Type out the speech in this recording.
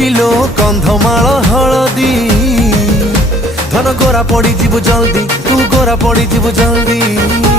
Below Kandhamal ହଳଦୀ ଧନ ଗୋରା ପଡ଼ିଯିବୁ ଜଲ୍ଦି ତୁ ଗୋରା ପଡ଼ିଯିବୁ ଜଲ୍ଦି।